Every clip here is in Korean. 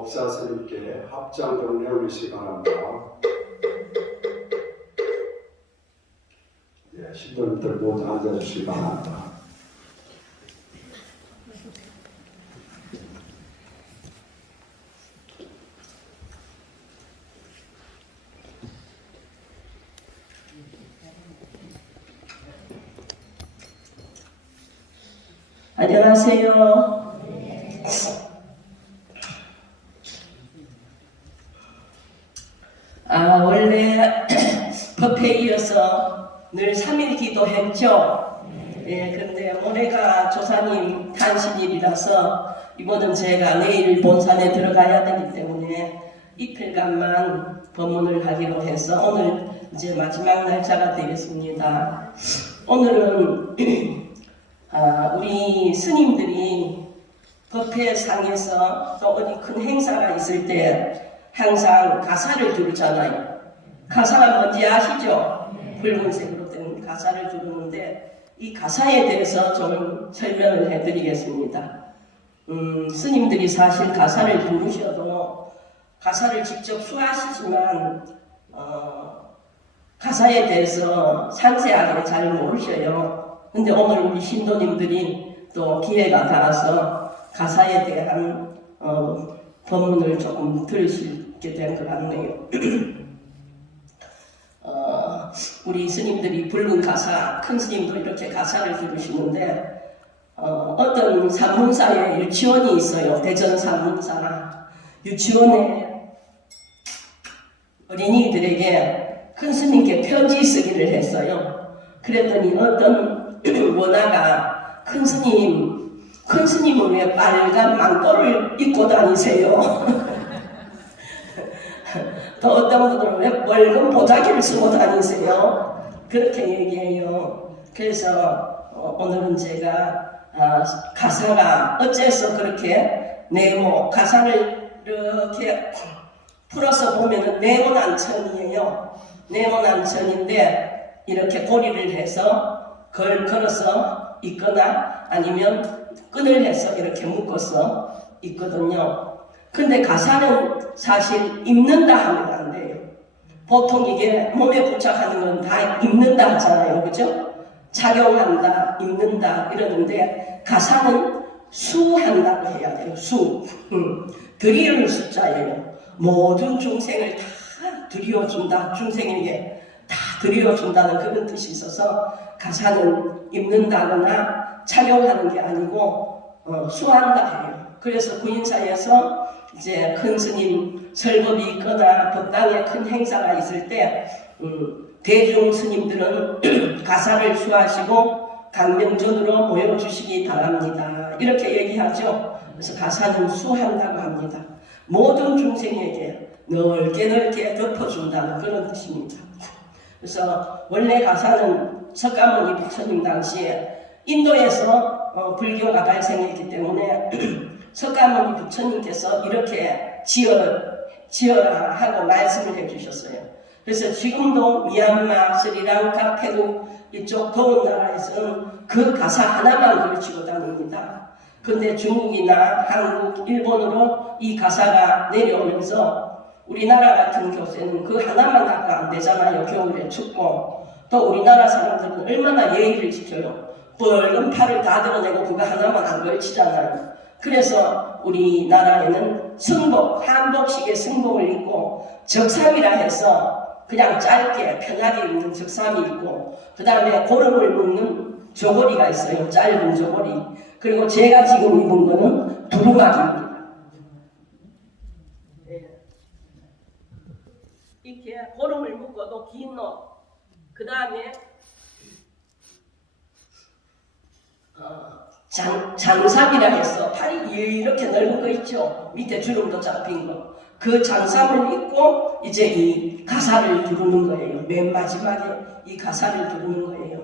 법사 스님께 합장을 내올리시기 바랍니다. 예, 신도님들 모두 앉아주시기 바랍니다. 안녕하세요. 원래 법회에 이어서 늘 3일 기도했죠. 예, 근데 올해가 조사님 탄신일이라서 이번은 제가 내일 본산에 들어가야 되기 때문에 이틀간만 법문을 하기로 해서 오늘 이제 마지막 날짜가 되겠습니다. 오늘은 우리 스님들이 법회상에서 또 어디 큰 행사가 있을 때 항상 가사를 두르잖아요. 가사가 뭔지 아시죠? 붉은색으로 된 가사를 두르는데 이 가사에 대해서 좀 설명을 해드리겠습니다. 스님들이 사실 가사를 부르셔도 가사를 직접 수하시지만 가사에 대해서 상세하게 잘 모르셔요. 근데 오늘 우리 신도님들이 또 기회가 닿아서 가사에 대한 법문을 조금 들으시게 된 것 같네요. 우리 스님들이 붉은 가사, 큰 스님도 이렇게 가사를 들으시는데 어떤 산문사에 유치원이 있어요. 대전 산문사. 유치원에 어린이들에게 큰 스님께 편지 쓰기를 했어요. 그랬더니 어떤 원아가 큰 스님은 왜 빨간 망토를 입고 다니세요? 또 어떤 분들은 왜 멀건 보자기를 쓰고 다니세요? 그렇게 얘기해요. 그래서 오늘은 제가 가사가 어째서 그렇게 가사를 이렇게 풀어서 보면은 네모난천이에요. 네모난천인데 이렇게 고리를 해서 걸어서 있거나 아니면 끈을 해서 이렇게 묶어서 있거든요. 근데 가사는 사실 입는다 하면 안 돼요. 보통 이게 몸에 부착하는 건 다 입는다 하잖아요. 그죠? 착용한다, 입는다 이러는데 가사는 수한다고 해야 돼요. 수. 드리는 숫자예요. 모든 중생을 다 드리워준다. 중생에게 다 드리워준다는 그런 뜻이 있어서 가사는 입는다거나 착용하는 게 아니고 수한다 해요. 그래서 구인사에서 이제 큰 스님 설법이 있거나 법당에 큰 행사가 있을 때 대중 스님들은 가사를 수하시고 강명전으로 모여주시기 바랍니다. 이렇게 얘기하죠. 그래서 가사는 수한다고 합니다. 모든 중생에게 넓게 덮어준다는 그런 뜻입니다. 그래서 원래 가사는 석가모니 부처님 당시에 인도에서 불교가 발생했기 때문에 석가모니 부처님께서 이렇게 지어라 하고 말씀을 해주셨어요. 그래서 지금도 미얀마, 스리랑카, 페루 이쪽 더운 나라에서는 그 가사 하나만 걸치고 다닙니다. 근데 중국이나 한국, 일본으로 이 가사가 내려오면서 우리나라 같은 곳에는 그 하나만 갖고 안 되잖아요. 겨울에 춥고. 또 우리나라 사람들은 얼마나 예의를 지켜요. 뻘건 팔을 다 드러내고 그거 하나만 안 걸치잖아요. 그래서 우리나라에는 승복, 한복식의 승복을 입고 적삼이라 해서 그냥 짧게 편하게 입는 적삼이 있고 그 다음에 고름을 묶는 저고리가 있어요. 짧은 저고리. 그리고 제가 지금 입은 거는 두루마기입니다. 이렇게 고름을 묶어도 긴 옷. 그 다음에 장삼이라 해서 팔이 이렇게 넓은 거 있죠. 밑에 주름도 잡힌 거. 그 장삼을 입고 이제 이 가사를 부르는 거예요. 맨 마지막에 이 가사를 부르는 거예요.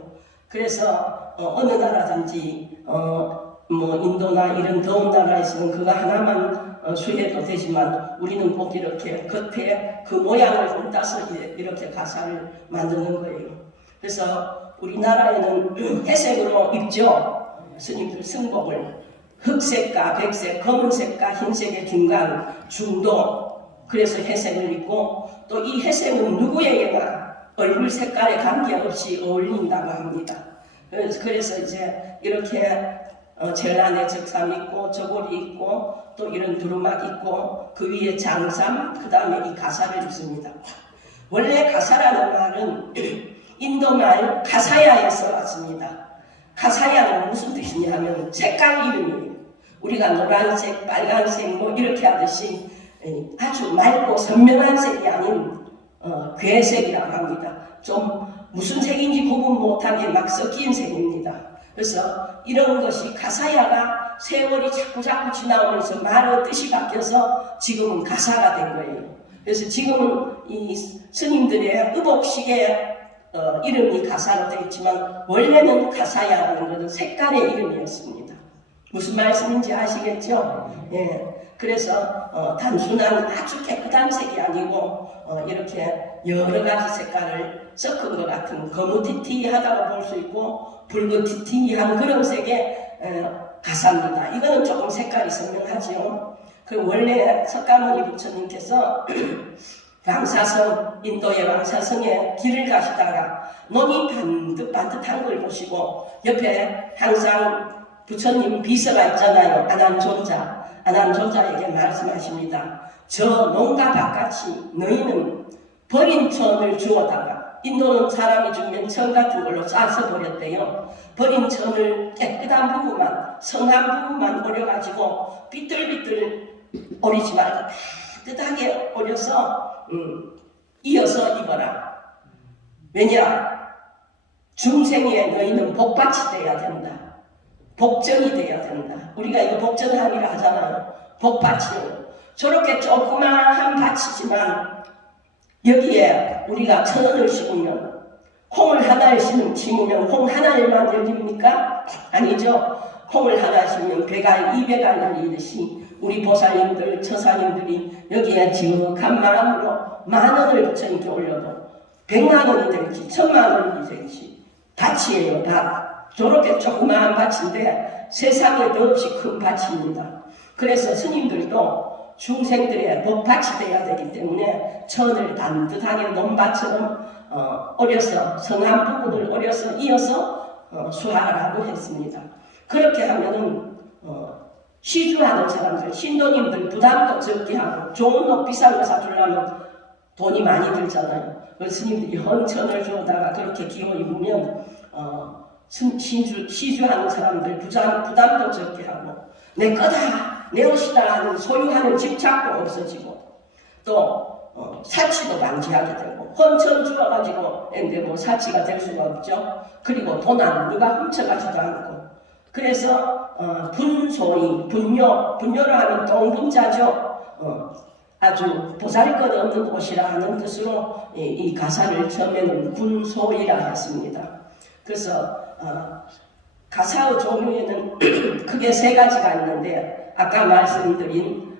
그래서 어느 나라든지 뭐 인도나 이런 더운 나라에서는 그거 하나만 수해도 되지만 우리는 꼭 이렇게 겉에 그 모양을 좀 따서 이렇게 가사를 만드는 거예요. 그래서 우리나라에는 회색으로 입죠. 스님들 승복을. 흑색과 백색, 검은색과 흰색의 중간, 중도. 그래서 회색을 입고 또 이 회색은 누구에게나 얼굴 색깔에 관계없이 어울린다고 합니다. 그래서 이제 이렇게 전란에 적삼 있고 저고리 있고 또 이런 두루막 있고 그 위에 장삼, 그 다음에 이 가사를 입습니다. 원래 가사라는 말은 인도말 카사야에서 왔습니다. 카사야는 무슨 뜻이냐면 색깔 이름이에요. 우리가 노란색, 빨간색 뭐 이렇게 하듯이 아주 맑고 선명한 색이 아닌 괴색이라고 합니다. 좀 무슨 색인지 구분 못하게 막 섞인 색입니다. 그래서 이런 것이 카사야가 세월이 자꾸 지나오면서 말의 뜻이 바뀌어서 지금은 가사가 된 거예요. 그래서 지금은 이 스님들의 의복식의 이름이 가사로 되어 있지만 원래는 가사야라는 것은 색깔의 이름이었습니다. 무슨 말씀인지 아시겠죠? 예. 그래서 단순한 아주 깨끗한 색이 아니고 이렇게 여러 가지 색깔을 섞은 것 같은 거무튀튀하다고 볼 수 있고 붉은튀튀한 그런 색의 가사입니다. 이거는 조금 색깔이 선명하지요. 그 원래 석가모니 부처님께서 왕사성, 인도의 왕사성에 길을 가시다가 논이 반듯한 걸 보시고 옆에 항상 부처님 비서가 있잖아요. 아난존자에게 말씀하십니다. 저 농가 바깥이 너희는 버린 천을 주워다가 인도는 사람이 죽으면 천 같은 걸로 싸서 버렸대요. 버린 천을 깨끗한 부분만 성한 부분만 오려가지고 삐뚤삐뚤 오리지 말고 따뜻하게 오려서 이어서 입어라. 왜냐? 중생에 너희는 복밭이 되어야 된다. 복전이 되어야 된다. 우리가 이거 복전함이라 하잖아요. 복밭이요. 저렇게 조그마한 밭이지만 여기에 우리가 1,000원을 심으면 콩을 하나를 심으면 콩 하나를만 열립니까? 아니죠. 콩을 하나 심으면 100알, 200알 열리듯이 우리 보살님들, 처사님들이 여기에 지극한 마음으로 10,000원을 부처님께 올려도 100만 원이 될지 1,000만 원이 될지 밭이에요. 밭. 저렇게 조그마한 밭인데 세상에 더없이 큰 밭입니다. 그래서 스님들도 중생들의 복밭이 되어야 되기 때문에 천을 반듯하게 논밭처럼 오려서 성한 부분을 오려서 이어서 수하라고 했습니다. 그렇게 하면은 시주하는 사람들, 신도님들 부담도 적게 하고 좋은 옷 비싼 거 사주려면 돈이 많이 들잖아요. 그래서 스님들이 헌천을 주다가 그렇게 기호 입으면 시주하는 사람들 부담도 적게 하고 내 거다 내 옷이다 하는 소유하는 집착도 없어지고 또 사치도 방지하게 되고 헌천 주어가지고 근데 뭐 사치가 될 수가 없죠. 그리고 돈은 누가 훔쳐가지도 않고 그래서 분소이 분요를 하면 동분자죠. 아주 보잘것 없는 옷이라 하는 뜻으로 이 가사를 처음에는 분소이라 했습니다. 그래서 가사의 종류에는 크게 3가지가 있는데 아까 말씀드린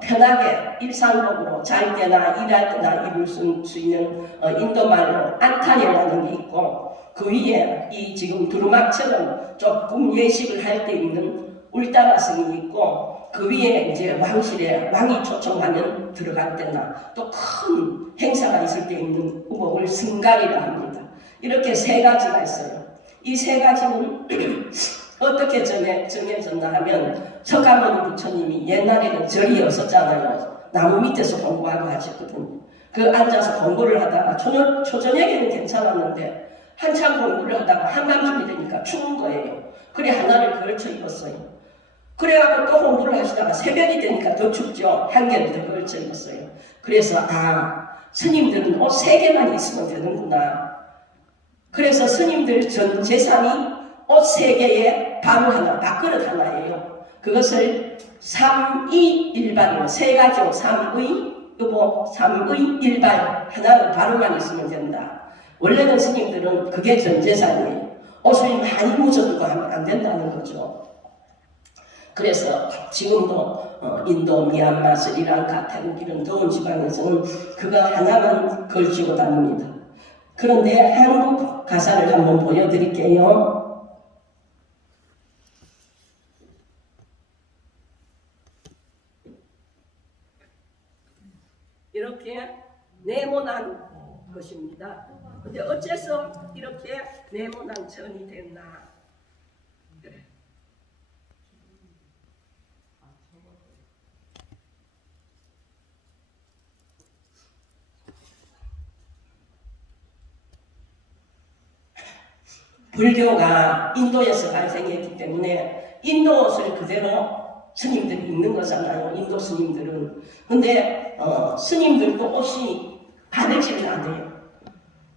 편하게 일상복으로 잘 때나 일할 때나 입을 수 있는 인도말로 안타리라는 게 있고 그 위에 이 지금 두루막처럼 조금 예식을 할 때 입는 울다라승이 있고 그 위에 이제 왕실에 왕이 초청하면 들어갈 때나 또 큰 행사가 있을 때 입는 의복을 승갈이라 합니다. 이렇게 3가지가 있어요. 이 3가지는 어떻게 정해졌나 하면 석가모니 부처님이 옛날에는 절이 없었잖아요. 나무 밑에서 공부하고 하셨거든요. 그 앉아서 공부를 하다가 초저녁에는 괜찮았는데 한참 공부를 하다가 한밤중이 되니까 추운 거예요. 그래 하나를 걸쳐 입었어요. 그래갖고 또 공부를 하시다가 새벽이 되니까 더 춥죠. 한 개를 더 걸쳐 입었어요. 그래서 스님들은 옷 3개만 있으면 되는구나. 그래서 스님들 전 재산이 옷 3개에 방 하나, 밥그릇 하나예요. 그것을 삼의일발이요. 3가지 옷, 삼의, 의복, 삼의일발 하나로 바로만 있으면 된다. 원래는 스님들은 그게 전 재산이에요. 옷을 많이 묻어두고 하면 안 된다는 거죠. 그래서 지금도 인도, 미얀마, 스리랑카, 태국 이런 더운 지방에서는 그거 하나만 걸치고 다닙니다. 그런데 한국 가사를 한번 보여드릴게요. 이렇게 네모난 것입니다. 근데 어째서 이렇게 네모난 천이 됐나? 불교가 인도에서 발생했기 때문에 인도 옷을 그대로 스님들이 입는 거잖아요. 인도 스님들은. 근데 스님들도 옷이 바느질을 안 해요.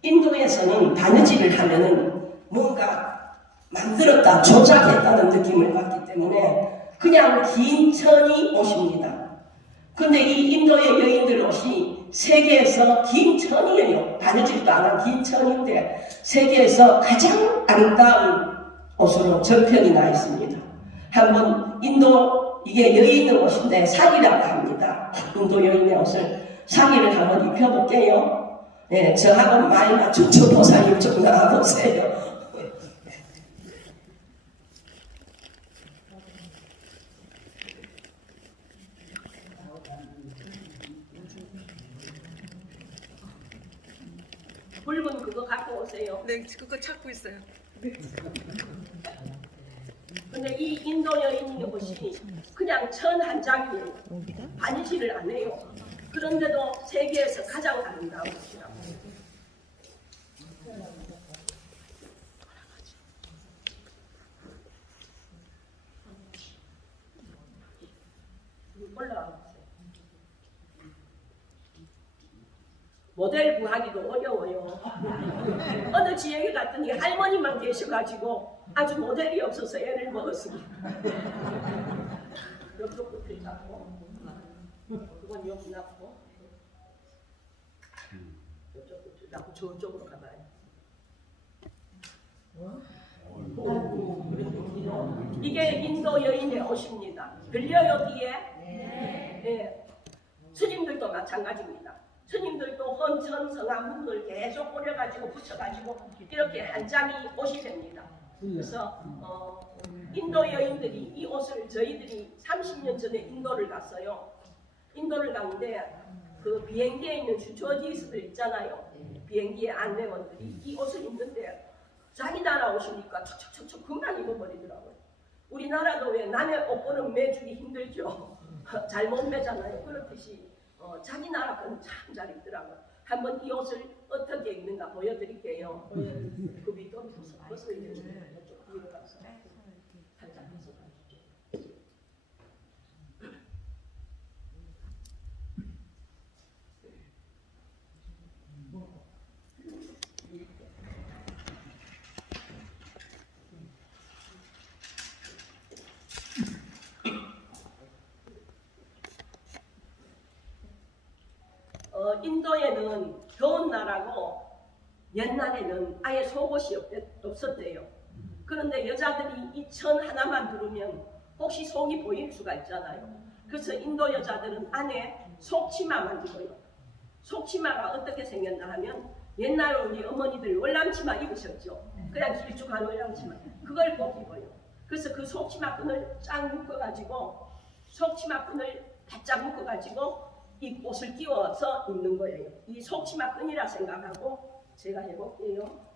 인도에서는 바느질을 하면은 뭔가 만들었다, 조작했다는 느낌을 받기 때문에 그냥 긴 천이 옷입니다. 근데 이 인도의 여인들 옷이 세계에서 긴 천이에요. 바느질도 안 한 긴 천인데 세계에서 가장 아름다운 옷으로 전편이 나 있습니다. 한번 인도 이게 여인의 옷인데 사기라고 합니다. 인도 여인의 옷을 사기를 한번 입혀볼게요. 네, 저하고 많이 맞춘 조포사님 좀 나와보세요. 붉은 그거 갖고 오세요. 네, 그거 찾고 있어요. 근데 이 인도 여인의 옷이 그냥 천 한 장이에요. 바느질을 안 해요. 그런데도 세계에서 가장 아름다운 옷이라고. 올라와 보세요. 모델 구하기도 어려워요. 어느 지역에 갔더니 할머니만 계셔가지고 아주 모델이 없어서 애를 먹었습니다. 옆쪽 끝을 잡고 그건 여기 놨고 옆쪽 끝을 잡고 저쪽으로 가봐요. 이게 인도 여인의 옷입니다. 들려요 뒤에? 네. 스님들도 마찬가지입니다. 스님들도 헌천 성화문을 계속 오려가지고 붙여가지고 이렇게 한 장이 옷이 됩니다. 그래서 인도 여인들이 이 옷을 저희들이 30년 전에 인도를 갔어요. 인도를 갔는데 그 비행기에 있는 주처지스들 있잖아요. 비행기의 안내원들이 이 옷을 입는데 자기 나라 옷이니까 척척척척 금방 입어버리더라고요. 우리나라도 왜 남의 옷걸음 매주기 힘들죠. 잘 못 매잖아요. 그렇듯이 자기 나라 거는 참 잘 입더라고요. 한번 이 옷을 어떻게 입는가 보여드릴게요. 그 밑도 벗어 입는 이쪽 뒤로 가서 살짝 벗어 가지고. 인도에는 더운 나라고 옛날에는 아예 속옷이 없었대요. 그런데 여자들이 이 천 하나만 두르면 혹시 속이 보일 수가 있잖아요. 그래서 인도 여자들은 안에 속치마만 입어요. 속치마가 어떻게 생겼나 하면 옛날 우리 어머니들 월남치마 입으셨죠. 그냥 길쭉한 월남치마. 그걸 꼭 입어요. 그래서 그 속치마 끈을 쫙 묶어가지고 속치마 끈을 바짝 묶어가지고 이 옷을 끼워서 입는 거예요. 이 속치마 끈이라 생각하고 제가 해볼게요.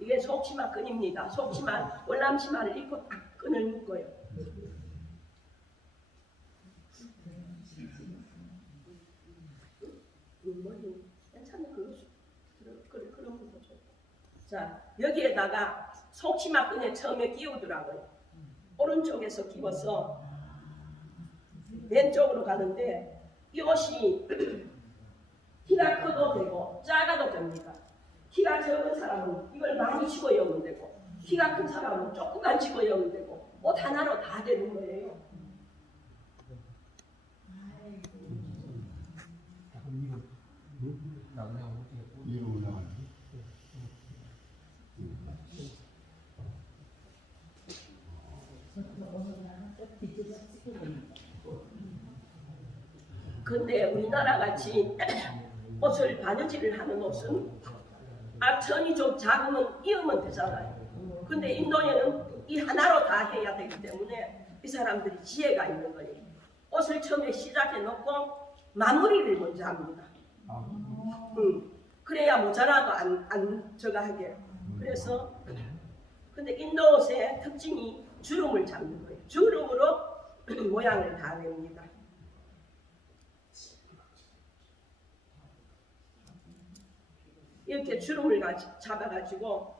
이게 속치마 끈입니다. 속치마, 월남치마를 입고 딱 끈을 묶어요. 괜찮아요. 그런 것도 좋고. 자, 여기에다가 속치마 끈에 처음에 끼우더라고요. 오른쪽에서 끼워서 왼쪽으로 가는데 이 옷이 키가 커도 되고 작아도 됩니다. 키가 적은 사람은 이걸 많이 집어여면 되고 키가 큰 사람은 조금만 집어여면 되고 옷 하나로 다 되는 거예요. 근데 우리나라 같이 옷을 바느질을 하는 옷은 천이 좀 작으면 이으면 되잖아요. 근데 인도에는 이 하나로 다 해야 되기 때문에 이 사람들이 지혜가 있는 거예요. 옷을 처음에 시작해 놓고 마무리를 먼저 합니다. 그래야 모자라도 안 저가 하게. 그래서 근데 인도 옷의 특징이 주름을 잡는 거예요. 주름으로 모양을 다 냅니다. 이렇게 주름을 잡아가지고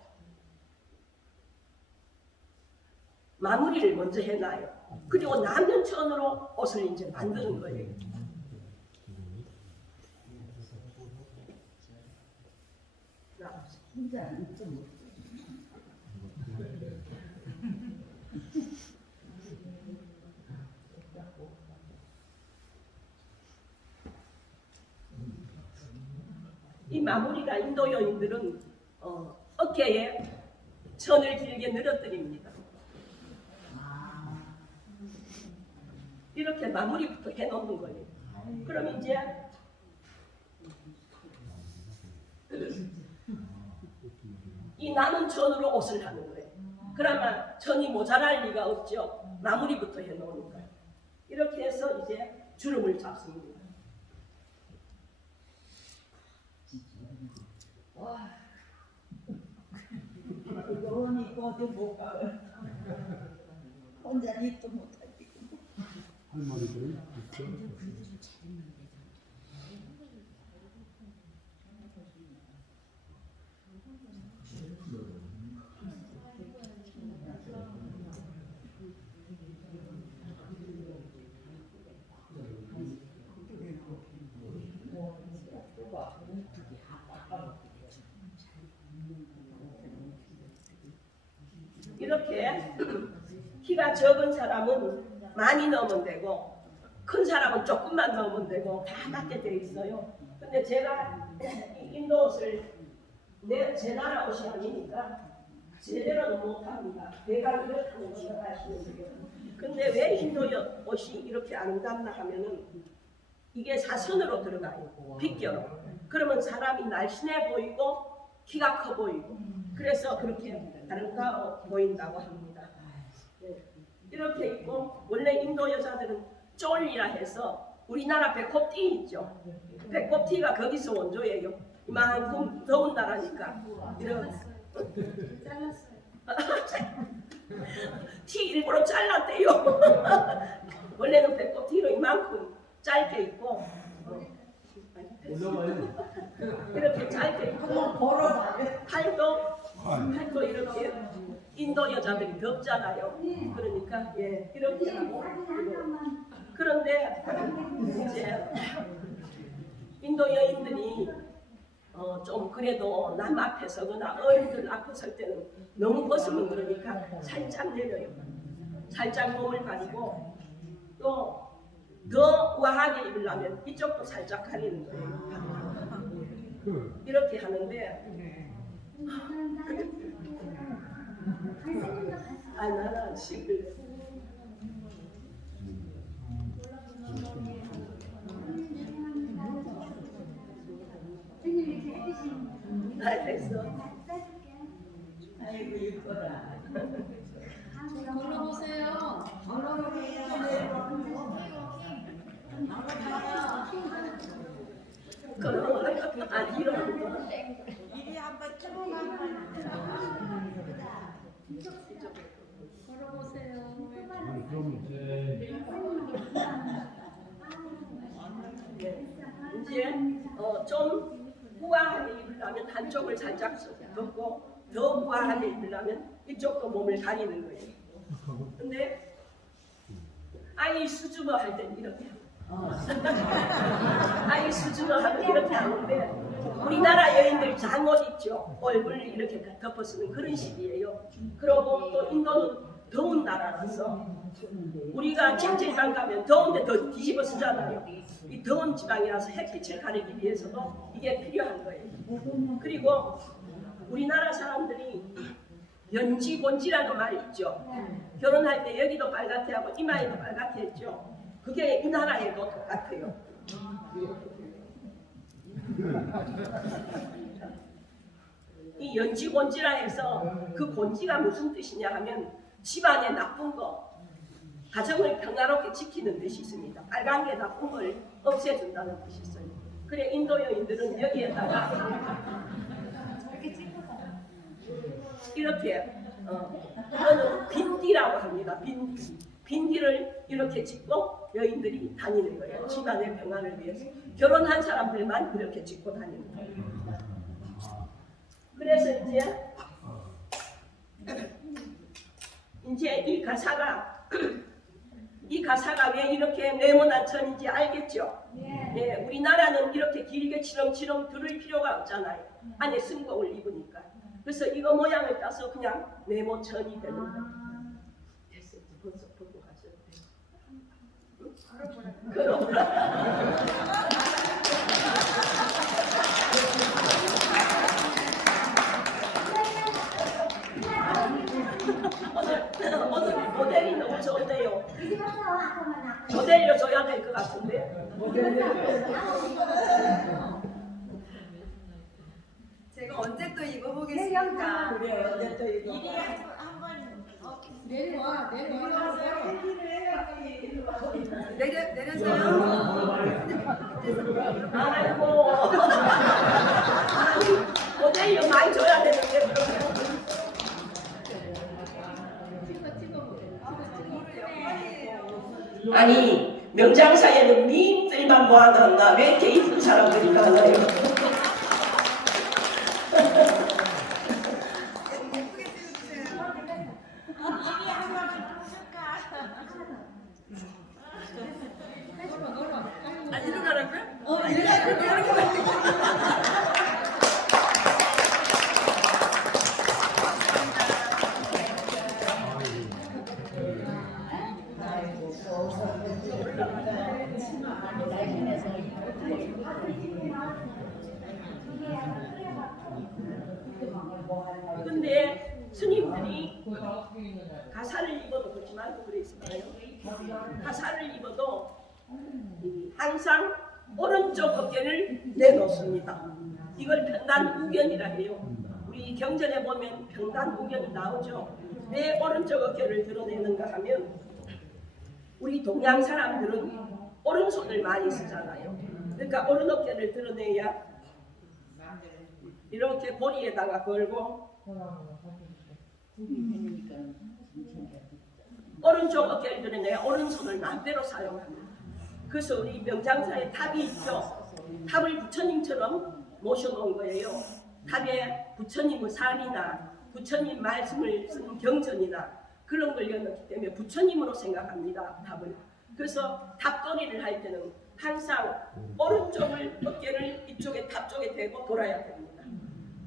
마무리를 먼저 해놔요. 그리고 남는 천으로 옷을 이제 만드는 거예요. 이 마무리가 인도 여인들은 어깨에 천을 길게 늘어뜨립니다. 이렇게 마무리부터 해놓는 거예요. 그럼 이제 이 남은 천으로 옷을 하는 거예요. 그러면 천이 모자랄 리가 없죠. 마무리부터 해놓는 거예요. 이렇게 해서 이제 주름을 잡습니다. 와, 그거는 입어도 못 가요. 혼자 입도 못하고. 할머니들이 있죠. 이렇게 키가 적은 사람은 많이 넣으면 되고 큰 사람은 조금만 넣으면 되고 다 맞게 돼 있어요. 근데 제가 인도 옷을 제 나라 옷이 아니니까 제대로는 못합니다. 내가 이렇게 하는 걸 하시면 돼요. 근데 왜 인도 옷이 이렇게 아름답나 하면은 이게 사선으로 들어가요. 빗겨로. 그러면 사람이 날씬해 보이고 키가 커 보이고 그래서 그렇게 아름다워 보인다고 합니다. 네. 이렇게 있고 원래 인도 여자들은 쫄이라 해서 우리나라 배꼽티 있죠. 배꼽티가 거기서 원조예요. 이만큼 더운 나라니까. 이런 잘랐어요. 티 일부러 잘랐대요. 원래는 배꼽티로 이만큼 짧게 있고 이렇게 짧게 있고 팔도 이렇게 인도 여자들이 덥잖아요. 그러니까 이렇게 하고 그런데 이제 인도 여인들이 좀 그래도 남 앞에 서거나 어른들 앞에 설 때는 너무 벗으면 그러니까 살짝 내려요. 살짝 몸을 가리고 또 더 우아하게 입으려면 이쪽도 살짝 가리는 거예요. 이렇게 하는데 나는 식을 됐어. 아이고 이뻐라. 걸어보세요. 그럼 뒤로 이리 한번 쳐보면 걸어보세요. 이제 좀 우아하게 입으려면 한쪽을 살짝 덮고 더 우아하게 입으려면 이쪽도 몸을 가리는 거예요. 근데 아이 수줍어 할 땐 이렇게 아이 수줍어 하면 이렇게 하는데 우리나라 여인들 장옷 있죠. 얼굴 이렇게 덮어 쓰는 그런 식이에요. 그리고 또 인도는 더운 나라라서 우리가 찜질방 가면 더운데 더 뒤집어 쓰잖아요. 이 더운 지방이라서 햇빛을 가리기 위해서도 이게 필요한 거예요. 그리고 우리나라 사람들이 연지곤지라는 말이 있죠. 결혼할 때 여기도 빨갛게 하고 이마에도 빨갛게 했죠. 그게 이 나라에도 똑같아요. 이 연지곤지라 해서 그 곤지가 무슨 뜻이냐 하면 집안에 나쁜 거, 가정을 평화롭게 지키는 뜻이 있습니다. 빨간 게 나쁜 걸 없애준다는 뜻이 있어요. 그래 인도 여인들은 여기에다가 이렇게 이거는 빈디라고 합니다. 빈디를 이렇게 짓고 여인들이 다니는 거예요. 집안의 평화를 위해서. 결혼한 사람들만 이렇게 짓고 다니는 거예요. 그래서 이제 이 가사가 왜 이렇게 네모난 천인지 알겠죠? 예, 우리나라는 이렇게 길게 치렁치렁 두를 필요가 없잖아요. 안에 승복을 입으니까. 그래서 이거 모양을 따서 그냥 네모천이 되는 거예요. 됐어, 벌써 보고 가셔도 돼요. 그럼 오늘 모델이 너무 좋은데요. 모델로 줘야 될 것 같은데. 제가 언제 또 입어보겠습니까? 그래, 언제 또 이거. 내려서요? 아이고. 모델로 많이 줘야 되는데. 아니 명장사에는 미인들만 모아놨나 왜 이렇게 이쁜 사람들이 많아요? 일어나라고요? 근데 스님들이 가사를 입어도 그렇지 말고 그랬을까요? 가사를 입어도 항상 오른쪽 어깨를 내놓습니다. 이걸 평단우견이라 해요. 우리 경전에 보면 평단우견이 나오죠. 왜 오른쪽 어깨를 드러내는가 하면 우리 동양 사람들은 오른손을 많이 쓰잖아요. 그러니까 오른 어깨를 드러내야 이렇게 고리에다가 걸고 오른쪽 어깨를 드러내야 오른손을 마음대로 사용합니다. 그래서 우리 명장사에 탑이 있죠. 탑을 부처님처럼 모셔놓은 거예요. 탑에 부처님의 살이나 부처님 말씀을 쓴 경전이나 그런 걸 열었기 때문에 부처님으로 생각합니다. 탑을. 그래서 탑거리를 할 때는 항상 오른쪽을 어깨를 이쪽에 탑 쪽에 대고 돌아야 됩니다.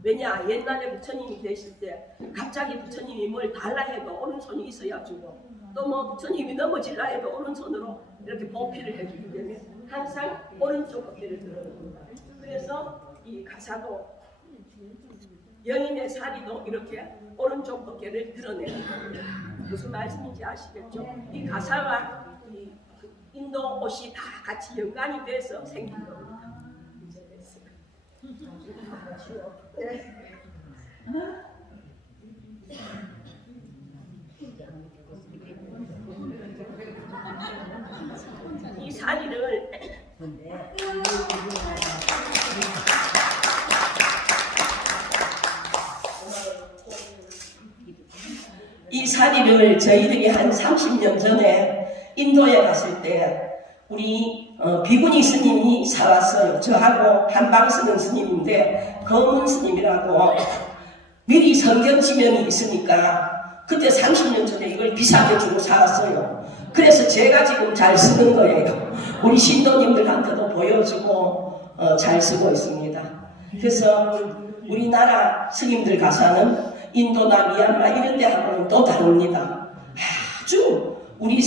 왜냐? 옛날에 부처님이 계실 때 갑자기 부처님이 뭘 달라 해도 오른손이 있어야 주고 또 뭐 부처님이 넘어질라 해도 오른손으로 이렇게 보필을 해주기 때문에 항상 오른쪽 어깨를 들어줍니다. 그래서 이 가사도 여인의 사리도 이렇게 오른쪽 어깨를 드러내는 겁니다. 무슨 말씀인지 아시겠죠? 이 가사와 이 인도 옷이 다 같이 연관이 돼서 생긴 겁니다. 이제 됐어요. 이 사리를 저희들이 한 30년 전에 인도에 갔을 때 우리 비구니 스님이 사왔어요. 저하고 한방 쓰는 스님인데 검은 스님이라고 미리 성경 지명이 있으니까 그때 30년 전에 이걸 비싸게 주고 사왔어요. 그래서 제가 지금 잘 쓰는 거예요. 우리 신도님들한테도 보여주고 잘 쓰고 있습니다. 그래서 우리나라 스님들 가사는 인도나 미얀마 이런 데하고는 또 다릅니다. 아주 우리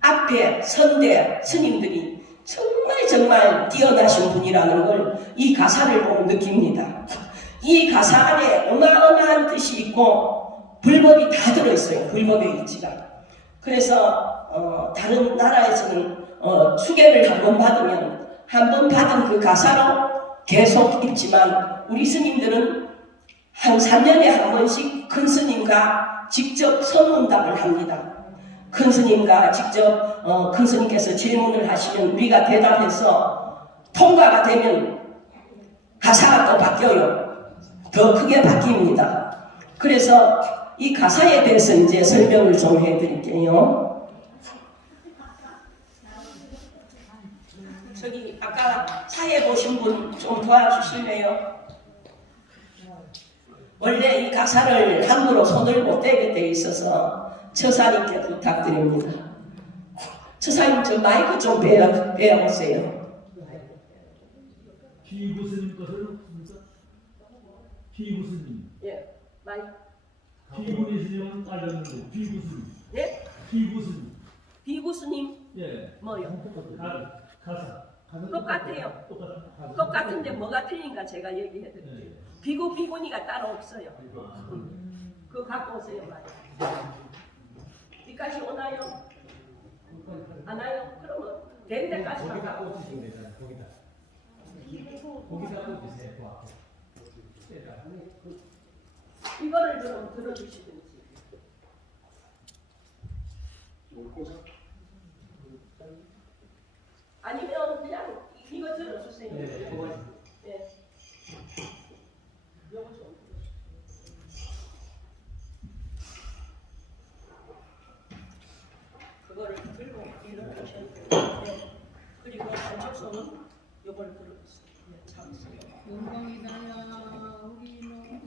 앞에 선대 스님들이 정말 뛰어나신 분이라는 걸 이 가사를 보고 느낍니다. 이 가사 안에 어마어마한 뜻이 있고 불법이 다 들어있어요. 불법의 이치가. 그래서 다른 나라에서는 추계를 한번 받으면 한번 받은 그 가사로 계속 읽지만 우리 스님들은 한 3년에 한 번씩 큰 스님과 직접 선문답을 합니다. 큰 스님과 직접 큰 스님께서 질문을 하시면 우리가 대답해서 통과가 되면 가사가 또 바뀌어요. 더 크게 바뀝니다. 그래서 이 가사에 대해서 이제 설명을 좀 해드릴게요. 저기 아까 사회 보신 분 좀 도와주실래요? 원래 이 가사를 함부로 손을 못 대게 돼 있어서 처사님께 부탁드립니다. 처사님 저 마이크 좀 빼어보세요. 피구스님 것을 피구스님. 예, 마이크. 피구니 스님은 알렸는데 피구스님. 예? 피구스님. 비구스님 예. 뭐요? 가사. 똑같아요. 똑같은데 뭐가 틀린가 제가 얘기해드릴게요. 비구니가 따로 없어요. 그거 갖고 오세요. 여기까지 오나요? 안 와요? 그러면 된 데까지만 갖고 오세요. 이거를 좀 들어주시든지. 아니면 그냥 이거 들어주세요. 네. 요거 좀 들어주세요. 그거를 들고 일어나셔야 돼요. 네. 그리고 한쪽 손은 요걸 들어주세요. 네, 잡으세요. 영광이다야 우리는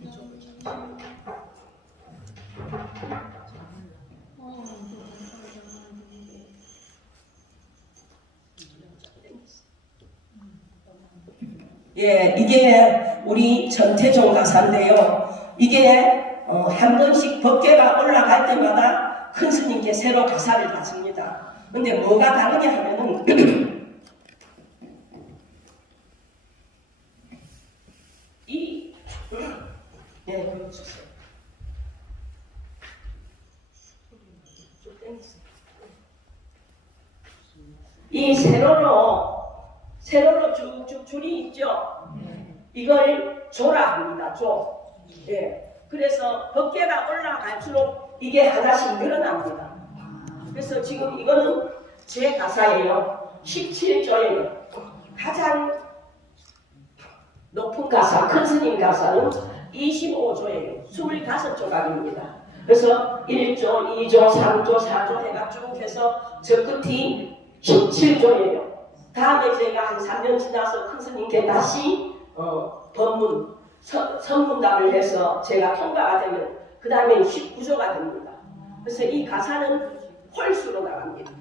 예, 이게 우리 전태종 가사인데요. 이게 한 번씩 법계가 올라갈 때마다 큰 스님께 새로 가사를 받습니다. 근데 뭐가 다르냐 하면은 예, 그거 주세요. 좀 땡기세요. 이 세로로 쭉쭉 줄이 있죠. 이걸 조라 합니다. 조. 예. 그래서 법계가 올라갈수록 이게 하나씩 늘어납니다. 그래서 지금 이거는 제 가사예요. 17조예요. 가장 높은 가사, 큰 스님 가사는 25조예요. 25조각입니다. 그래서 1조, 2조, 3조, 4조 해가 쭉 해서 저 끝이 17조예요. 다음에 제가 한 3년 지나서 큰 스님께 다시 법문, 선문답을 해서 제가 통과가 되면 그 다음에 19조가 됩니다. 그래서 이 가사는 홀수로 나갑니다.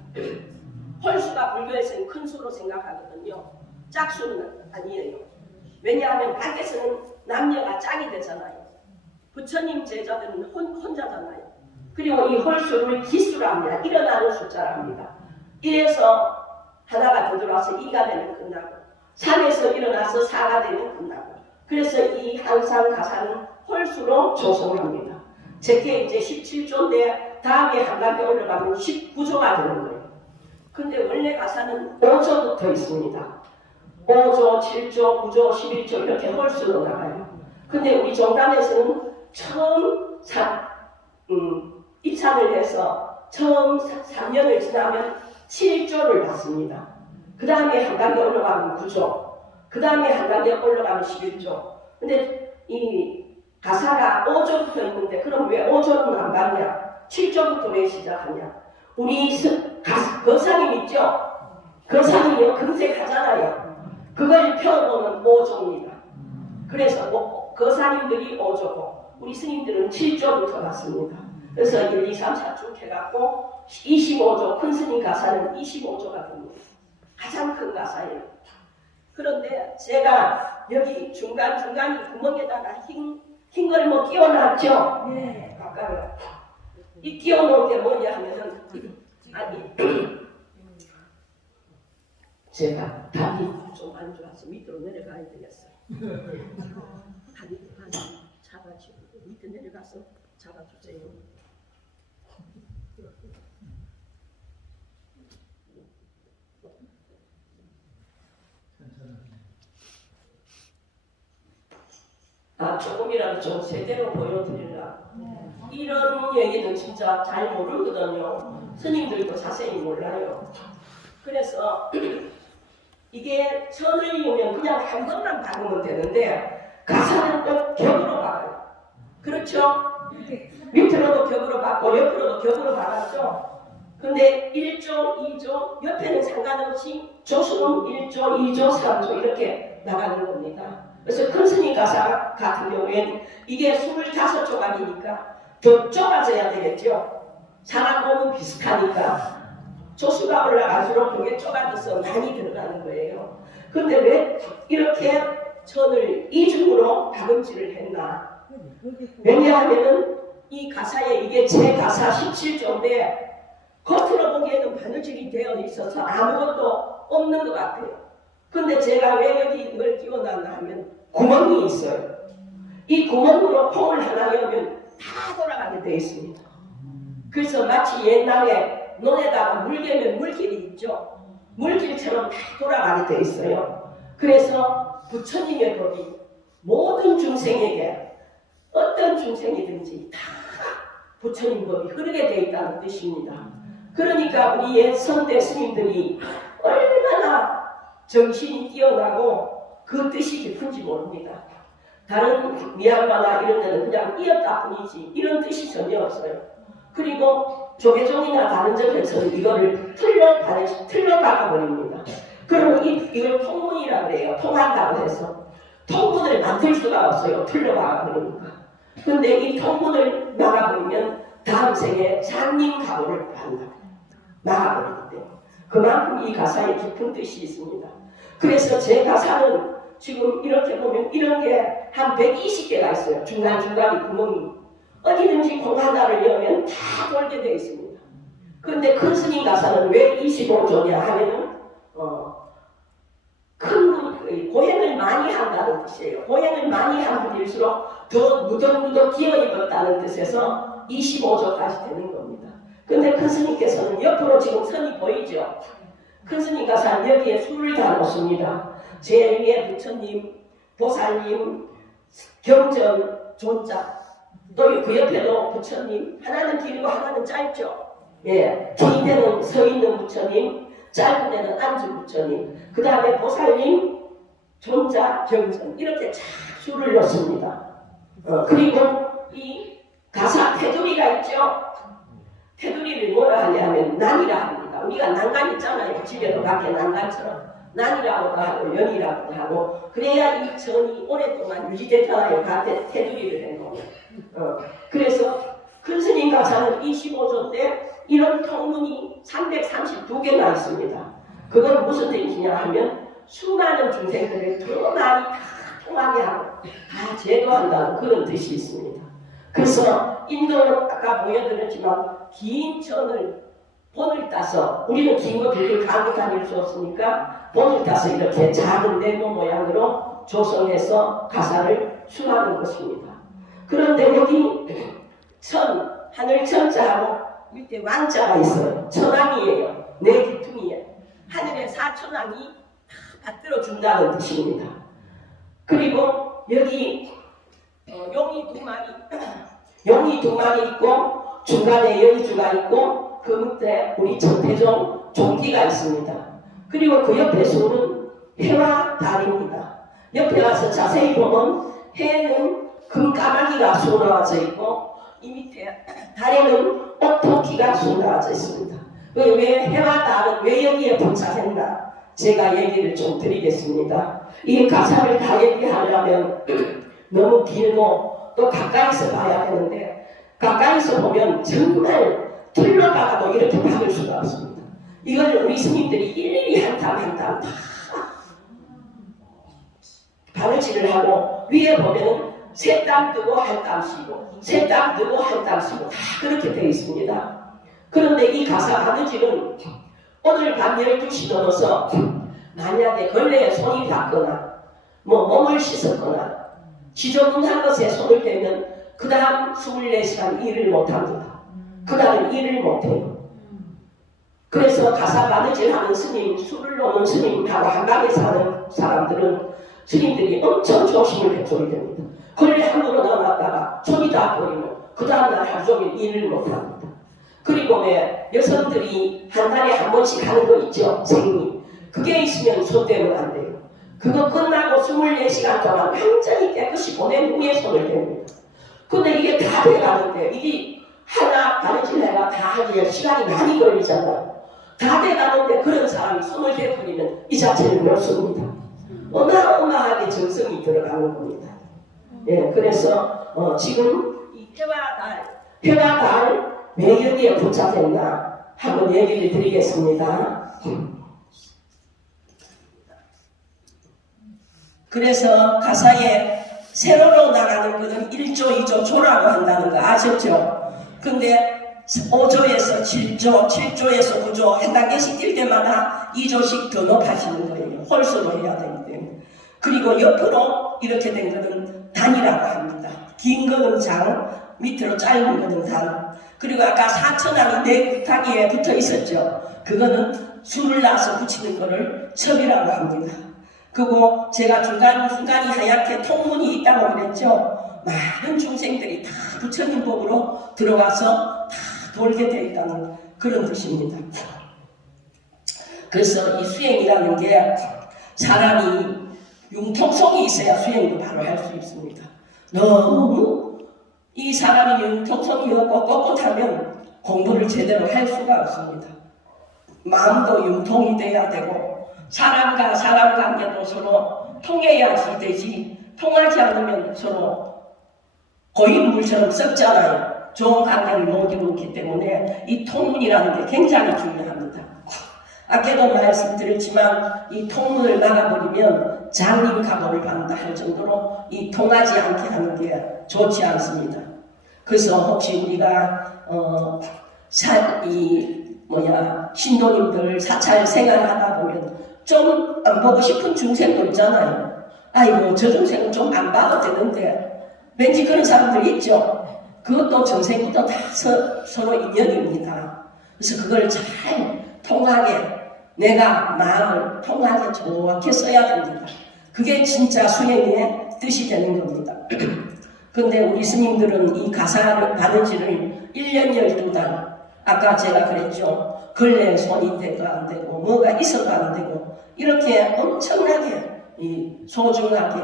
홀수가 불교에서는 큰 수로 생각하거든요. 짝수는 아니에요. 왜냐하면 밖에서는 남녀가 짝이 되잖아요. 부처님 제자들은 혼자잖아요. 그리고 이 홀수를 기수로 합니다. 일어나는 숫자로 합니다. 1에서 하나가 더 들어와서 2가 되면 끝나고 3에서 일어나서 4가 되면 끝나고 그래서 이 항상 가사는 홀수로 조성합니다. 제게 이제 17조인데 다음에 한 단계 올라가면 19조가 되는 거예요. 근데 원래 가사는 5조부터 있습니다. 5조, 7조, 9조, 11조 이렇게 홀수로 나가요. 근데 우리 정단에서는 처음 입산을 해서 처음 3년을 지나면 7조를 받습니다. 그 다음에 한 단계 올라가면 9조, 그 다음에 한 단계 올라가면 11조. 근데 이 가사가 5조부터 있는데 그럼 왜 5조는 안 받냐? 7조부터 왜 시작하냐? 우리 거사님 있죠? 거사님이요 금색하잖아요. 그걸 펴보면 5조입니다. 그래서 거사님들이 5조고 우리 스님들은 7조부터 받습니다. 그래서 1, 2, 3, 4 쭉 해갖고 25조, 큰 스님 가사는 25조가 됩니다. 가장 큰 가사예요. 그런데 제가 여기 중간중간 구멍에다가 흰 걸 뭐 끼워놨죠? 네. 아까요. 이 끼워놓은 게 뭐냐 하면은, 아니, 제가 다리 좀 안 좋아서 밑으로 내려가야 되겠어요. 다리 잡아주고 밑에 내려가서 잡아주세요. 조금이라도 좀 제대로 보여드리려고. 이런 얘기는 진짜 잘 모르거든요. 스님들도 자세히 몰라요. 그래서 이게 천을 이으면 그냥 한 번만 박으면 되는데 가사는 꼭 격으로 박아요. 그렇죠? 밑으로도 격으로 박고 옆으로도 격으로 박았죠? 근데 1조, 2조, 옆에는 상관없이 조수는 1조, 2조, 3조 이렇게 나가는 겁니다. 그래서 큰 스님 가사 같은 경우엔 이게 25조각이니까 더 좁아져야 되겠죠. 사람 몸은 비슷하니까 조수가 올라갈수록 그게 좁아져서 많이 들어가는 거예요. 근데 왜 이렇게 천을 이중으로 박음질을 했나? 왜냐하면은 이 가사에 이게 제 가사 17조인데 겉으로 보기에는 바느질이 되어 있어서 아무것도 없는 것 같아요. 근데 제가 왜 여기 이걸 끼워놨나 하면 구멍이 있어요. 이 구멍으로 콩을 하나 넣으면 다 돌아가게 되어 있습니다. 그래서 마치 옛날에 논에다가 물 개면 물길이 있죠. 물길처럼 다 돌아가게 되어 있어요. 그래서 부처님의 법이 모든 중생에게 어떤 중생이든지 다 부처님 법이 흐르게 되어 있다는 뜻입니다. 그러니까 우리 옛 선대 스님들이 얼마나 정신이 뛰어나고 그 뜻이 깊은지 모릅니다. 다른 미얀마나 이런 데는 그냥 이었다 뿐이지 이런 뜻이 전혀 없어요. 그리고 조계종이나 다른 점에서는 이거를 틀로 박아버립니다. 그러면 이걸 통문이라고 해요. 통한다고 해서 통문을 만들 수가 없어요. 틀로 박아버리니까. 근데 이 통문을 막아버리면 다음 생에 장님 가보를 한다. 막아버리기 때문에 그만큼 이 가사에 깊은 뜻이 있습니다. 그래서 제 가사는 지금 이렇게 보면 이런 게 한 120개가 있어요. 중간중간에 구멍이 어디든지 공 하나를 열면 다 돌게 되어 있습니다. 그런데 큰 스님 가사는 왜 25조냐 하면은 큰 고행을 많이 한다는 뜻이에요. 고행을 많이 한 분일수록 더 무덕무덕 기어 입었다는 뜻에서 25조까지 되는 겁니다. 근데 큰 스님께서는 옆으로 지금 선이 보이죠? 큰 스님 가사는 여기에 수를 다 놓습니다. 제2의 부처님, 보살님, 경전, 존자, 또 그 옆에도 부처님, 하나는 길고 하나는 짧죠. 예, 긴 데는 서 있는 부처님, 짧은 데는 앉은 부처님, 그 다음에 보살님, 존자, 경전 이렇게 쫙 수를 놓습니다. 그리고 이 가사 테두리가 있죠. 테두리를 뭐라 하냐면 난이라 합니다. 우리가 난간 있잖아요. 집에도 밖에 난간처럼 난이라고도 하고 연이라고도 하고 그래야 이 전이 오랫동안 유지됐잖아요. 테두리를 해놓으면. 그래서 큰 스님 가사는 25조 때 이런 통문이 332개나 있습니다. 그건 무슨 뜻이냐 하면 수많은 중생들을 더 많이 다 통하게 하고 다 제도한다는 그런 뜻이 있습니다. 그래서 인도 아까 보여드렸지만 긴 천을 본을 따서 우리는 긴 거 들고 강의 다닐 수 없으니까 본을 따서 이렇게 작은 네모 모양으로 조성해서 가사를 수하는 것입니다. 그런데 여기 천, 하늘 천자하고 밑에 왕자가 있어요. 천왕이에요. 네 기둥이에요. 하늘의 사천왕이 다 받들어 준다는 뜻입니다. 그리고 여기 용이 두 마리 있고 중간에 여의주가 있고 그 밑에 우리 천태종 종기가 있습니다. 그리고 그 옆에 수는 해와 달입니다. 옆에 가서 자세히 보면 해는 금까마귀가 수놓아져 있고 이 밑에 달에는 옥토끼가 수놓아져 있습니다. 왜 해와 달은 왜 여기에 부착했나? 제가 얘기를 좀 드리겠습니다. 이 가사를 다 얘기하려면 너무 길고 또 가까이서 봐야 되는데 가까이서 보면 정말 틀로 박아도 이렇게 박을 수가 없습니다. 이걸 우리 스님들이 일일이 한 땀 한 땀 다 바느질을 하고 위에 보면은 세 땀 뜨고 한 땀 쉬고 세 땀 뜨고 한 땀 쉬고 다 그렇게 되어 있습니다. 그런데 이 가사 바느질은 오늘 밤 12시 넘어서 만약에 걸레에 손이 닿거나 몸을 씻었거나 지저분한 것에 손을 대면 그 다음 24시간 일을 못합니다. 그 다음 일을 못해요. 그래서 가사 바느질 하는 스님, 술을 놓는 스님하고 한방에 사는 사람들은 스님들이 엄청 조심을 해줘야 됩니다. 걸 함부로 넘어갔다가 손이 다 버리면 그 다음날 하루 종일 일을 못합니다. 그리고 왜 여성들이 한 달에 한 번씩 하는 거 있죠? 생리. 그게 있으면 손 대면 안 돼요. 그거 끝나고 24시간 동안 완전히 깨끗이 보낸 후에 손을 댑니다. 근데 이게 다 돼가는데 이게 하나 바느질 해가 다 하기에 시간이 많이 걸리잖아요. 다 돼가는데 그런 사람이 손을 대버리면 이 자체를 못 씁니다. 어마어마하게 정성이 들어가는 겁니다. 예, 그래서 지금 이 해와 달 매경에 붙잡혔나 한번 얘기를 드리겠습니다. 그래서 가사에 세로로 나가는 것은 1조, 2조, 조라고 한다는 거 아셨죠? 근데 5조에서 7조, 7조에서 9조 한 단계씩 뛸 때마다 2조씩 더 높아지는 거예요. 홀수로 해야 되기 때문에. 그리고 옆으로 이렇게 된 것은 단이라고 합니다. 긴 거는 장, 밑으로 짧은 거는 단. 그리고 아까 4천왕이 내 구타기에 붙어 있었죠. 그거는 술을 놔서 붙이는 거를 첩이라고 합니다. 그리고 제가 중간중간이 하얗게 통문이 있다고 그랬죠. 많은 중생들이 다 부처님 법으로 들어와서 다 돌게 되어 있다는 그런 뜻입니다. 그래서 이 수행이라는 게 사람이 융통성이 있어야 수행도 바로 할 수 있습니다. 너무 이 사람이 융통성이 없고 뻣뻣하면 공부를 제대로 할 수가 없습니다. 마음도 융통이 돼야 되고 사람과 사람 관계도 서로 통해야지 되지 통하지 않으면 서로 고인물처럼 썩잖아요. 좋은 관계를 못 이루기 때문에 이 통문이라는 게 굉장히 중요합니다. 아까도 말씀드렸지만 이 통문을 막아버리면 장님 가보를 받는다 할 정도로 이 통하지 않게 하는 게 좋지 않습니다. 그래서 혹시 우리가 신도님들 사찰 생활하다 보면 좀 안 보고 싶은 중생도 있잖아요. 아이고 저 중생은 좀 안 봐도 되는데 왠지 그런 사람들 있죠. 그것도 전생부터 다 서로 인연입니다. 그래서 그걸 잘 통하게 내가 마음을 통하게 정확히 써야 됩니다. 그게 진짜 수행의 뜻이 되는 겁니다. 근데 우리 스님들은 이 가사를 바느질을 1년 12달 아까 제가 그랬죠. 근래 손이 돼도 안 되고 뭐가 있어도 안 되고 이렇게 엄청나게 소중하게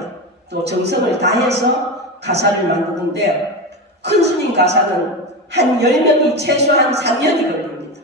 또 정성을 다해서 가사를 만드는데 큰 스님 가사는 한 10명이 최소한 3년이 걸립니다.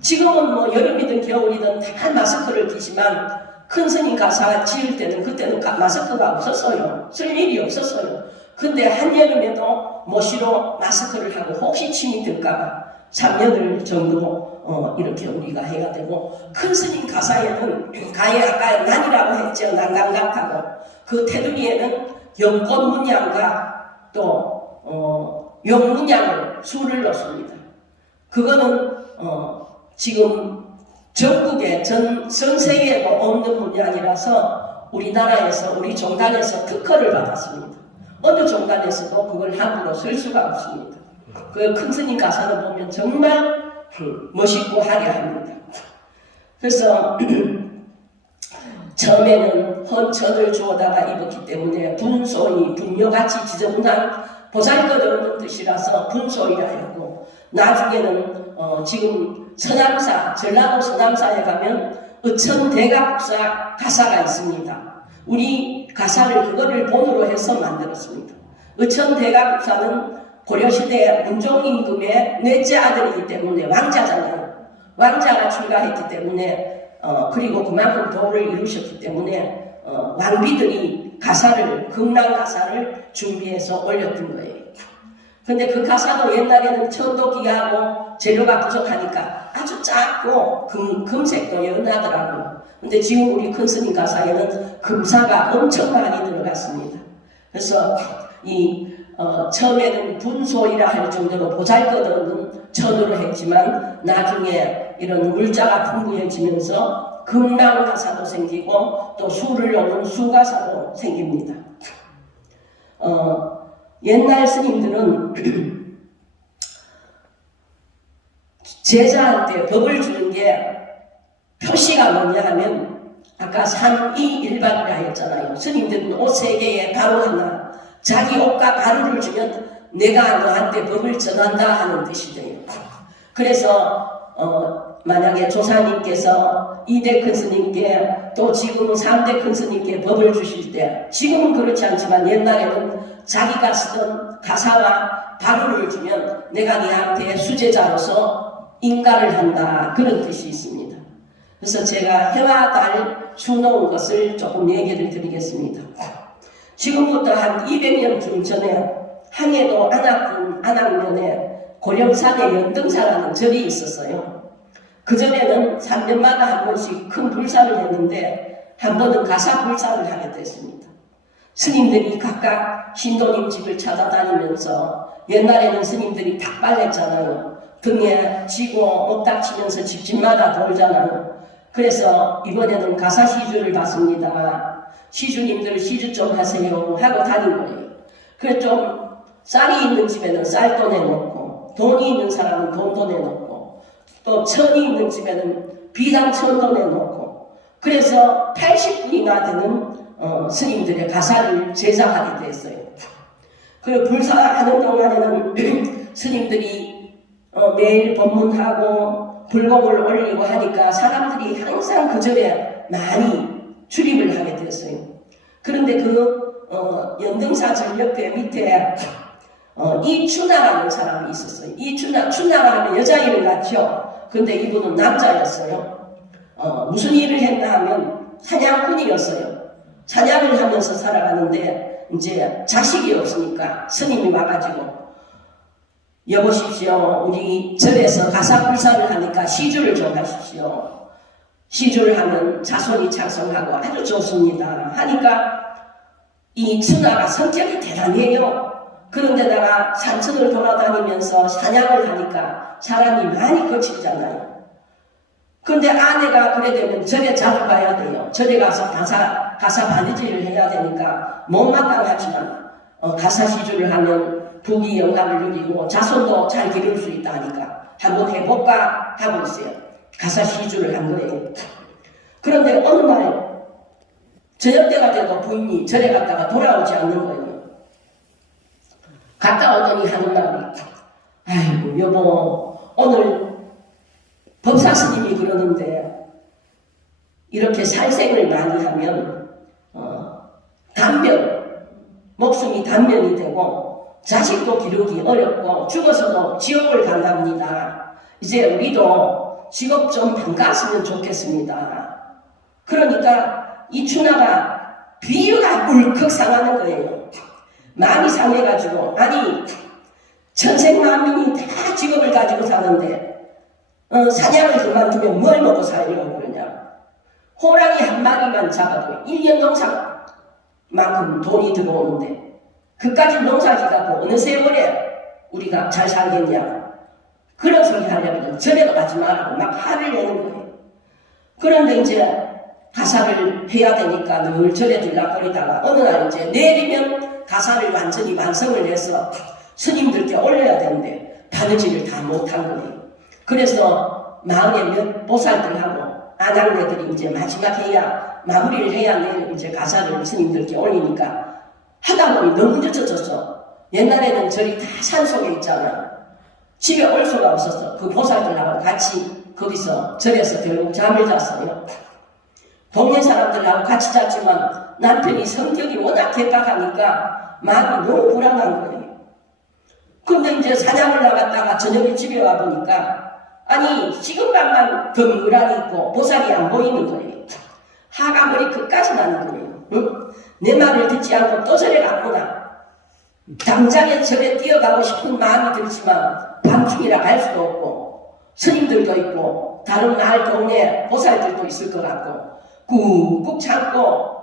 지금은 뭐 여름이든 겨울이든 다 마스크를 끼지만 큰 스님 가사 지을 때는 그때는 마스크가 없었어요. 쓸 일이 없었어요. 근데 한여름에도 모시로 마스크를 하고 혹시 침이 들까봐 3년을 정도 이렇게 우리가 해야 되고 큰 스님 가사에는 가에 아까 난이라고 했죠. 난강각하고 그 테두리에는 연꽃 문양과 또 용문양을 수를 넣습니다. 그거는 지금 전국에 전 세계에도 없는 문양이라서 우리나라에서 우리 종단에서 특허를 받았습니다. 어느 종단에서도 그걸 함부로 쓸 수가 없습니다. 그 큰 스님 가사를 보면 정말 멋있고 화려합니다. 그래서 처음에는 헌천을 주워다가 입었기 때문에 분소이 분묘같이 지저분한 보잘것없는 뜻이라서 분소이라 했고 나중에는 지금 서남사 전라도 서남사에 가면 의천대각국사 가사가 있습니다. 우리 가사를 그거를 본으로 해서 만들었습니다. 의천대각국사는 고려시대 문종임금의 넷째 아들이기 때문에 왕자잖아요. 왕자가 출가했기 때문에 그리고 그만큼 도를 이루셨기 때문에 왕비들이 가사를 금랑 가사를 준비해서 올렸던 거예요. 근데 그 가사도 옛날에는 천도 귀하고 재료가 부족하니까 아주 작고 금색도 연하더라고요. 근데 지금 우리 큰 스님 가사에는 금사가 엄청 많이 들어갔습니다. 그래서 처음에는 분소이라 할 정도로 보잘것없는 천으로 했지만 나중에 이런 물자가 풍부해지면서 금랑 가사도 생기고 또 수를 놓는 수가사도 생깁니다. 옛날 스님들은 제자한테 법을 주는 게 표시가 뭐냐 하면 아까 3, 2, 1반이라 했잖아요. 스님들은 옷 3개에 바로 하나 자기 옷과 가루를 주면 내가 너한테 법을 전한다 하는 뜻이 돼요. 그래서 만약에 조사님께서 2대 큰 스님께 또 지금은 3대 큰 스님께 법을 주실 때, 지금은 그렇지 않지만 옛날에는 자기가 쓰던 가사와 가루를 주면 내가 네한테 수제자로서 인가를 한다, 그런 뜻이 있습니다. 그래서 제가 해와 달 주놓은 것을 조금 얘기를 드리겠습니다. 지금부터 한 200년 전에 항해도 안악면에 고령산에 연등사라는 절이 있었어요. 그전에는 3년마다 한 번씩 큰 불사를 했는데 한 번은 가사 불사를 하게 됐습니다. 스님들이 각각 신도님 집을 찾아다니면서, 옛날에는 스님들이 닭발냈잖아요. 등에 지고 목닥치면서 집집마다 돌잖아요. 그래서 이번에는 가사 시주를 받습니다. 시주님들 시주 좀 하세요 하고 다닌 거예요. 그래서 좀 쌀이 있는 집에는 쌀도 내놓고, 돈이 있는 사람은 돈도 내놓고, 또 천이 있는 집에는 비단천도 내놓고, 그래서 80분이나 되는 스님들의 가사를 제작하게 됐어요. 그 불사하는 동안에는 스님들이 매일 법문하고 불공을 올리고 하니까 사람들이 항상 그 절에 많이 출입을 하게 됐어요. 그런데 그 연등사 절 옆에 밑에 이춘하라는 사람이 있었어요. 춘하가 하면 여자 이름 같죠? 근데 이분은 남자였어요. 무슨 일을 했나 하면 사냥꾼이었어요. 사냥을 하면서 살아가는데 이제 자식이 없으니까 스님이 와가지고, 여보십시오, 우리 절에서 가사불사를 하니까 시주를 좀 하십시오. 시주를 하면 자손이 창성하고 아주 좋습니다 하니까, 이 춘하가 성격이 대단해요. 그런데다가 산천을 돌아다니면서 사냥을 하니까 사람이 많이 거칠잖아요. 근데 아내가 그래 되면 절에 자주 가야 돼요. 절에 가서 가사 바느질을 해야 되니까 못마땅하지만 가사 시주를 하면 부귀 영화를 누리고 자손도 잘 기를 수 있다 하니까 한번 해볼까 하고 있어요. 가사 시주를 한 거예요. 그런데 어느 날 저녁 때가 돼도 부인이 절에 갔다가 돌아오지 않는 거예요. 갔다 오더니 하는 말이, 아이고 여보, 오늘 법사 스님이 그러는데 이렇게 살생을 많이 하면 목숨이 단면이 되고 자식도 기르기 어렵고 죽어서도 지옥을 간답니다. 이제 우리도 직업 좀 바꿨으면 좋겠습니다. 그러니까 이 춘하가 비유가 울컥 상하는 거예요. 마음이 상해가지고, 아니 천생만민이 다 직업을 가지고 사는데 사냥을 그만두면 뭘 먹고 살려고 그러냐. 호랑이 한 마리만 잡아도 1년 농사만큼 돈이 들어오는데 그까지 농사지가고 어느 세월에 우리가 잘 살겠냐. 그런 소리 하려면 절에도 가지 말라고 막 화를 내는 거예요. 그런데 이제 가사를 해야 되니까 늘 절에 들락거리다가 어느 날 이제 내리면 가사를 완전히 완성을 해서 스님들께 올려야 되는데 바느질을 다 못한 거예요. 그래서 마을에 몇 보살들하고 아낙네들이 이제 마지막 해야, 마무리를 해야 내일 이제 가사를 스님들께 올리니까 하다 보니 너무 늦어졌어. 옛날에는 절이 다 산속에 있잖아. 집에 올 수가 없었어. 그 보살들하고 같이 거기서 절에서 결국 잠을 잤어요. 동네 사람들하고 같이 잤지만 남편이 성격이 워낙 개박하니까 마음이 너무 불안한 거예요. 근데 이제 사냥을 나갔다가 저녁에 집에 와보니까, 아니 지금밤만 덩그러니 있고 보살이 안 보이는 거예요. 하가 머리 끝까지 나는 거예요. 응? 내 말을 듣지 않고 또 절에 갔구나. 당장에 절에 뛰어가고 싶은 마음이 들지만 밤중이라 갈 수도 없고 스님들도 있고 다른 마을 동네 보살들도 있을 것 같고 꾹꾹 참고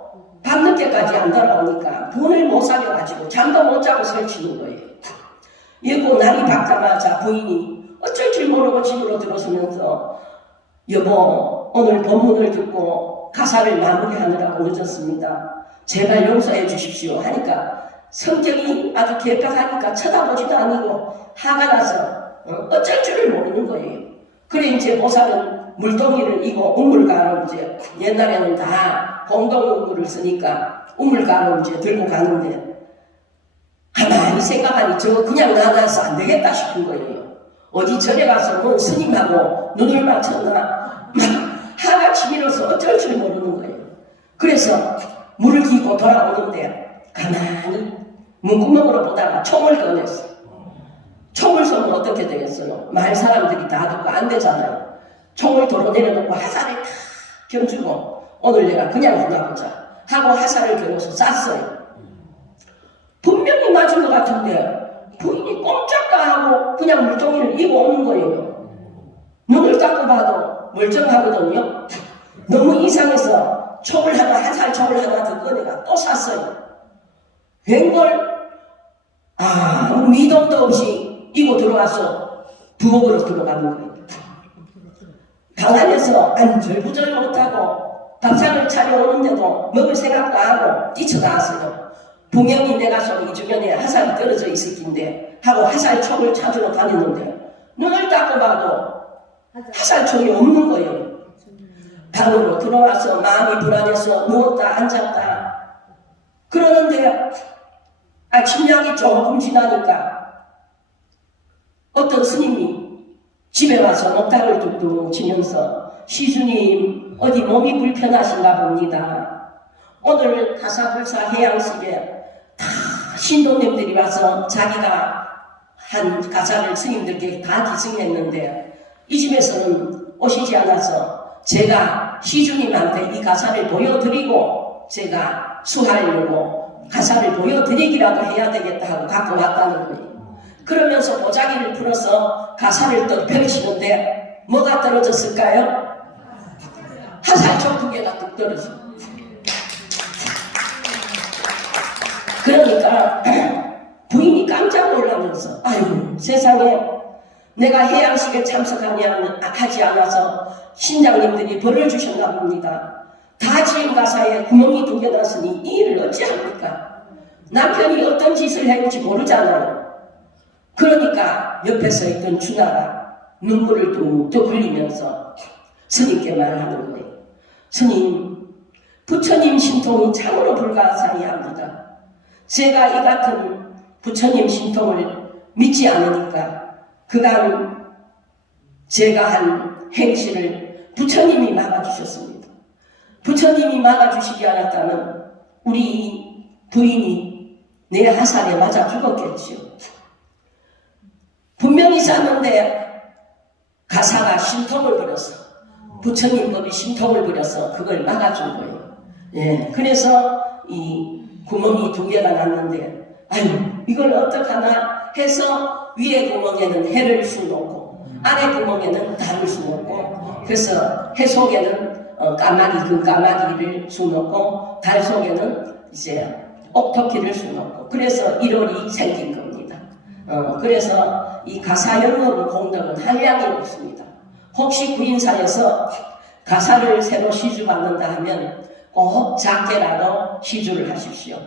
밤늦게까지 안 돌아오니까 돈을 못 사려가지고 잠도 못 자고 설치는 거예요. 이고 날이 밝자마자 부인이 어쩔 줄 모르고 집으로 들어서면서, 여보, 오늘 법문을 듣고 가사를 마무리하느라고 늦었습니다. 제발 용서해 주십시오 하니까 성격이 아주 개박하니까 쳐다보지도 않고 화가 나서 어쩔 줄을 모르는 거예요. 그래 이제 보살은 물동이를 이고 우물가로 이제 옛날에는 다 공동 우물을 쓰니까 우물가로 이제 들고 가는데 가만히 생각하니 저거 그냥 나가서 안 되겠다 싶은 거예요. 어디 절에 가서 뭐 스님하고 눈을 맞췄나 막 하가 치밀어서 어쩔 줄 모르는 거예요. 그래서 물을 기고 돌아오는데 가만히 문구멍으로 보다가 총을 꺼냈어요. 총을 쏘면 어떻게 되겠어요? 마을 사람들이 다 듣고 안 되잖아요. 총을 도로 내려놓고 화살을 탁 겨주고 오늘 내가 그냥 나가보자 하고 화살을 겨눠서 쐈어요. 분명히 맞은 것 같은데 부인이 꼼짝도 안 하고 그냥 물동이를 이고 오는 거예요. 눈을 감고 봐도 멀쩡하거든요. 너무 이상해서 총을 하나, 화살 총을 하나 더 꺼내가 또 쐈어요. 웬걸 아무 미동도 없이 이고 들어와서 부엌으로 들어가는 거예요. 방 안에서 안절부절 못하고 밥상을 차려오는데도 먹을 생각도 안 하고 뛰쳐나왔어요. 분명히 내가 이 주변에 화살이 떨어져 있을 텐데 하고 화살총을 찾으러 다니는데 눈을 닦고 봐도 화살총이 없는 거예요. 방으로 들어와서 마음이 불안해서 누웠다 앉았다 그러는데 아침약이 조금 지나니까 어떤 스님이 집에 와서 녹탁을 뚝뚝 치면서 시주님 어디 몸이 불편하신가 봅니다. 오늘 가사불사 해양식에 다 신도님들이 와서 자기가 한 가사를 스님들께 다 기승했는데 이 집에서는 오시지 않아서 제가 시주님한테 이 가사를 보여드리고 제가 수하려고 가사를 보여드리기라도 해야 되겠다 하고 갖고 왔다는 거예요. 그러면서 보자기를 풀어서 가사를 또 펼치는데 뭐가 떨어졌을까요? 화살총 2개가 뚝 떨어져. 그러니까 부인이 깜짝 놀라면서 아이고 세상에 내가 해양식에 참석하지 않아서 신장님들이 벌을 주셨나 봅니다. 다 지은 가사에 구멍이 2개 났으니 이 일을 어찌합니까? 남편이 어떤 짓을 했는지 모르잖아요. 그러니까 옆에 서 있던 추나가 눈물을 뚝뚝 흘리면서 스님께 말하는 거예요. 스님, 부처님 신통이 참으로 불가사의합니다. 제가 이 같은 부처님 신통을 믿지 않으니까 그간 제가 한 행실을 부처님이 막아주셨습니다. 부처님이 막아주시지 않았다면 우리 부인이 내 화살에 맞아 죽었겠지요. 분명히 쌌는데 가사가 신통을 부려서 부처님 법이 신통을 부려서 그걸 막아준 거예요. 예, 그래서 이 구멍이 2개가 났는데 아유 이걸 어떡하나 해서 위에 구멍에는 해를 수놓고 아래 구멍에는 달을 수놓고 그래서 해 속에는 까마귀 그 까마귀를 수놓고 달 속에는 이제 옥토끼를 수놓고 그래서 1월이 생긴 겁니다. 그래서 이 가사 영업 공덕은 한량이 없습니다. 혹시 구인사에서 가사를 새로 시주받는다 하면 꼭 작게라도 시주를 하십시오.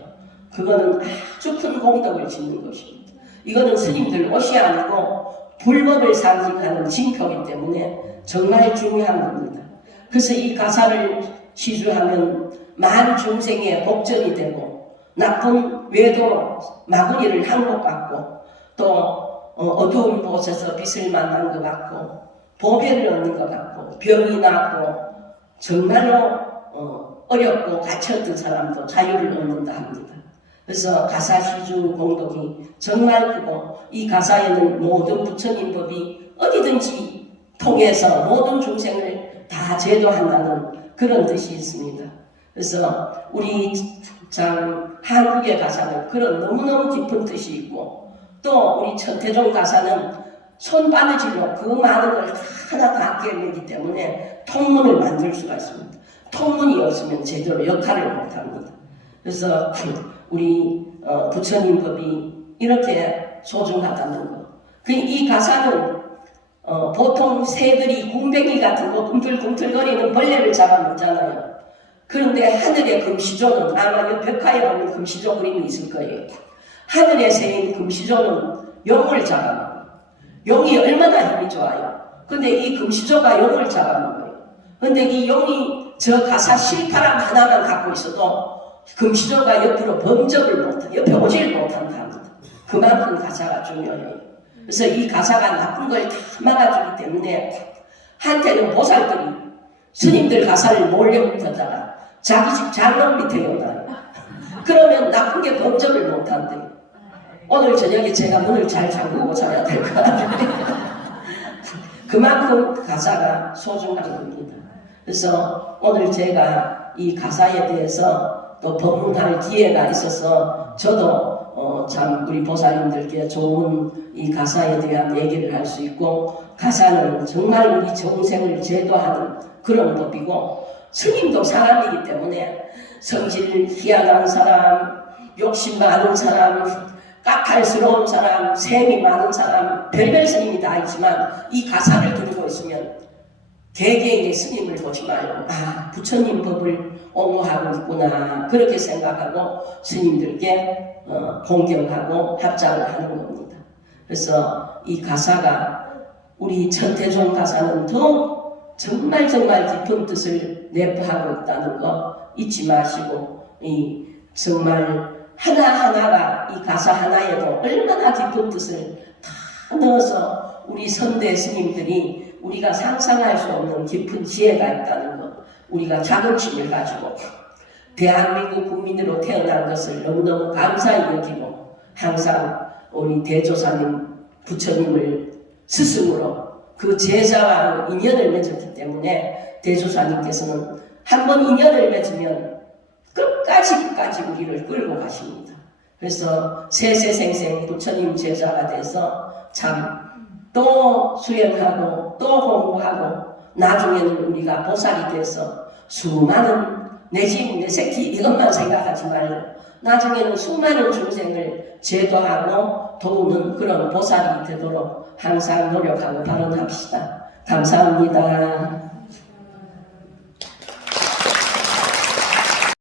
그거는 아주 큰 공덕을 짓는 것입니다. 이거는 스님들 옷이 아니고 불법을 상징하는 징표이기 때문에 정말 중요한 겁니다. 그래서 이 가사를 시주하면 만 중생의 복전이 되고 나쁜 외도로 마구니를 한 것 같고 또 어두운 곳에서 빛을 만난 것 같고 보배를 얻는 것 같고 병이 나고 정말로 어렵고 갇혔던 사람도 자유를 얻는다 합니다. 그래서 가사 시주 공덕이 정말 크고 이 가사에는 모든 부처님 법이 어디든지 통해서 모든 중생을 다 제도한다는 그런 뜻이 있습니다. 그래서 우리 참 한국의 가사는 그런 너무너무 깊은 뜻이 있고 또 우리 천태종 가사는 손바느질로 그 많은 걸 하나 다 깨내기 때문에 통문을 만들 수가 있습니다. 통문이 없으면 제대로 역할을 못합니다. 그래서 우리 부처님 법이 이렇게 소중하다는 것. 이 가사는 보통 새들이 궁뎅이 같은 거 꿈틀꿈틀거리는 벌레를 잡아먹잖아요. 그런데 하늘의 금시조는 아마 이 벽화에 보면 금시조 그림이 있을 거예요. 하늘의 새인 금시조는 용을 잡아먹어요. 용이 얼마나 힘이 좋아요. 근데 이 금시조가 용을 잡아먹어요. 근데 이 용이 저 가사 실파람 하나만 갖고 있어도 금시조가 옆으로 범접을 못해, 옆에 오질 못한다 합니다. 그만큼 가사가 중요해요. 그래서 이 가사가 나쁜 걸 다 막아주기 때문에 한때는 보살들이 스님들 가사를 몰래 묵혔다가 자기 집 장롱 밑에 요나요. 그러면 나쁜 게 범접을 못한대요. 오늘 저녁에 제가 문을 잘 잠그고 자야 될 것 같아요. 그만큼 가사가 소중한 겁니다. 그래서 오늘 제가 이 가사에 대해서 또 법문할 기회가 있어서 저도 참 우리 보살님들께 좋은 이 가사에 대한 얘기를 할 수 있고, 가사는 정말 우리 정생을 제도하는 그런 법이고, 스님도 사람이기 때문에 성질 희한한 사람, 욕심 많은 사람, 까탈스러운 사람, 셈이 많은 사람, 별별 스님이 다 있지만 이 가사를 들고 있으면 개개인의 스님을 보지 말고 부처님 법을 옹호하고 있구나, 그렇게 생각하고 스님들께 공경하고 합장을 하는 겁니다. 그래서 이 가사가, 우리 천태종 가사는 더 정말 깊은 뜻을 내포하고 있다는 거 잊지 마시고, 이 정말 하나하나가 이 가사 하나에도 얼마나 깊은 뜻을 다 넣어서 우리 선대 스님들이 우리가 상상할 수 없는 깊은 지혜가 있다는 것, 우리가 자긍심을 가지고 대한민국 국민으로 태어난 것을 너무너무 감사히 여기고, 항상 우리 대조사님 부처님을 스승으로 그 제자와 인연을 맺었기 때문에 대조사님께서는 한번 인연을 맺으면 끝까지 우리를 끌고 가십니다. 그래서 세세생생 부처님 제자가 돼서 참 또 수행하고 또 공부하고, 나중에는 우리가 보살이 돼서 수많은 내 집, 내 새끼 이것만 생각하지 말고 나중에는 수많은 중생을 제도하고 도우는 그런 보살이 되도록 항상 노력하고 발언합시다. 감사합니다.